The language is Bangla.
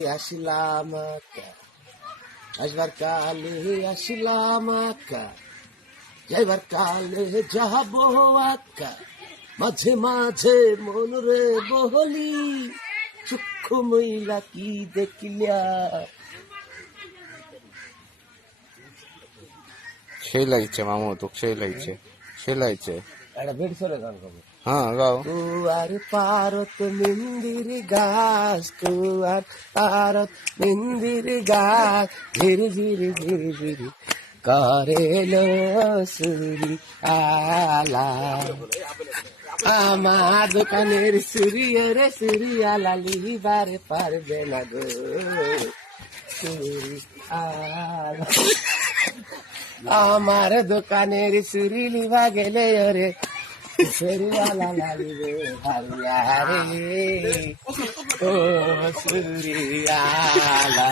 আসিলাম আসবার কালে আসিলাম যাইবার কালে যাব আকা মাঝে মাঝে মন রে বহলি সূক্ষ্ম মহিলা কি দেখিলা। সেই লাগছে মামু, তোকে সেই লাগছে, সেই লাগছে। একটা বেড সরে গান গাবো। হ্যাঁ গাও। কুয়ার পারত মিন্দির গাছ, কুয়ার পারত মিন্দির গাছ, ঝিরি ঝিরি ঝিরি ঝিরি করেল সুরি আলা। আমার দোকানের সুরিয়রে সুরিয়ালা লিবারে পারবে না গো সুরি আলা। আমার দোকানের সুরি লিবা গেলে ওরে সুরিয়ালা লাগিবে হারিয়া রে ও সুরিয়ালা।